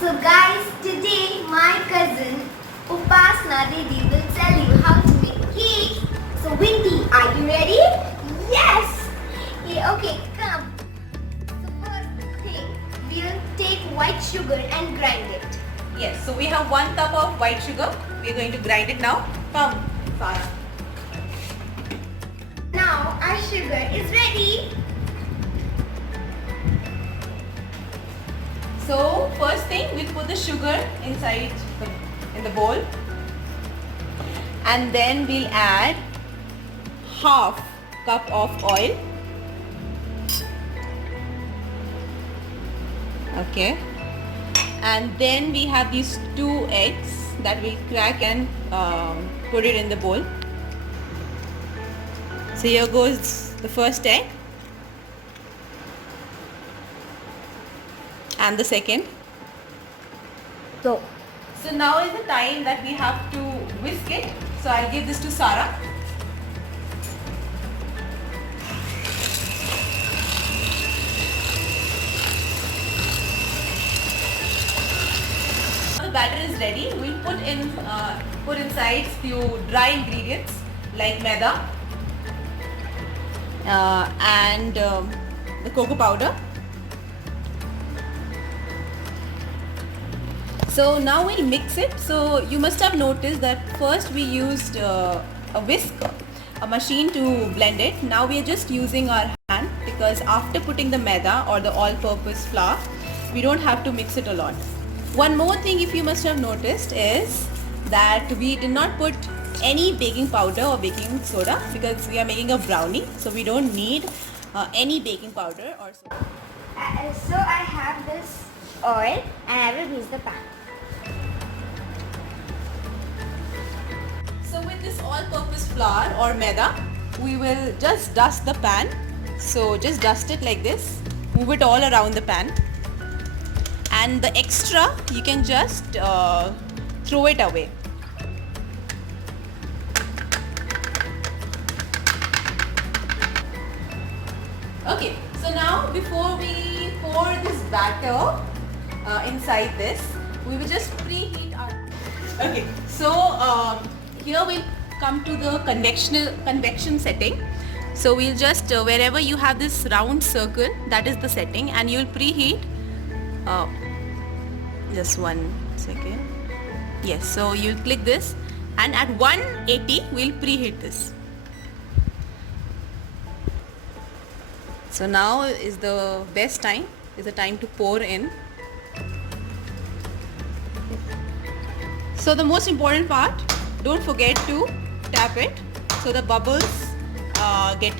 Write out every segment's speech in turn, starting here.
So guys, today my cousin Upasna Didi will tell you how to make cake. So Windy, are you ready? Yes! Yeah, okay, come. So first thing, we'll take white sugar and grind it. Yes, so we have 1 cup of white sugar. We are going to grind it now. Come, Farah. Now our sugar is ready. So first thing, we'll put the sugar inside in the bowl, and then we'll add half cup of oil. Okay, and then we have these 2 eggs that we'll crack and put it in the bowl. So here goes the first egg. And the second. So now is the time that we have to whisk it. So I'll give this to Sarah. The batter is ready. We'll put inside few dry ingredients like maida and the cocoa powder. So now we'll mix it. So you must have noticed that first we used a whisk, a machine to blend it. Now we are just using our hand because after putting the maida or the all-purpose flour, we don't have to mix it a lot. One more thing, if you must have noticed, is that we did not put any baking powder or baking soda because we are making a brownie. So we don't need any baking powder or soda. So I have this oil and I will grease the pan. So with this all-purpose flour or maida, we will just dust the pan. So just dust it like this, move it all around the pan, and the extra you can just throw it away. Okay, so now before we pour this batter inside this, we will just preheat our... Okay, so here we'll come to the convection setting. So we'll just, wherever you have this round circle, that is the setting, and you'll preheat, just 1 second. Yes, so you'll click this, and at 180 we'll preheat this. So now is the best time, is the time to pour in. So the most important part, don't forget to tap it so the bubbles get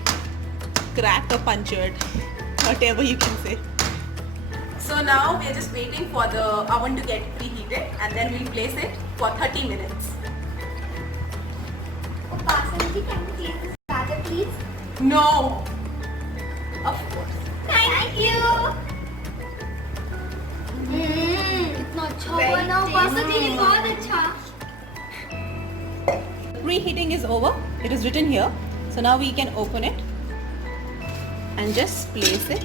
cracked or punctured, whatever you can say. So now we are just waiting for the oven to get preheated, and then we'll place it for 30 minutes. Upasna, can you taste this batter, please? No! Of course. Thank you. कितना अच्छा बना उपासना दीदी, बहुत अच्छा. Preheating is over. It is written here. So now we can open it and just place it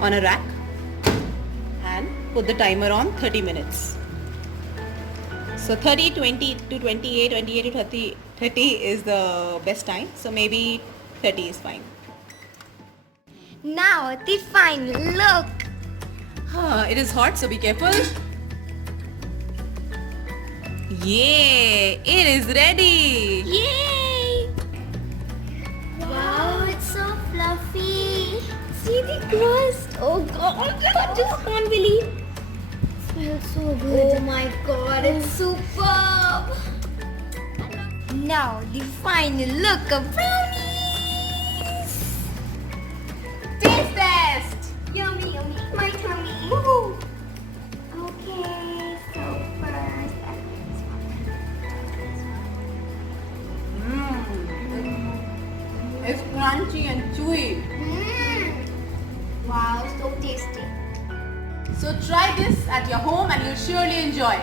on a rack and put the timer on 30 minutes. So 30, 20 to 28, 28 to 30, 30 is the best time. So maybe 30 is fine. Now the final look. It is hot, so be careful. Yay! It is ready! Yay! Wow, it's so fluffy. See the crust. Oh God, I just can't believe. It smells so good. Oh my God, it's superb. Now the final look of brownies. Taste test! Yummy, yummy. My tummy. Woohoo! Okay, so first I put this one. It's crunchy and chewy. Wow, so tasty. So try this at your home and you'll surely enjoy.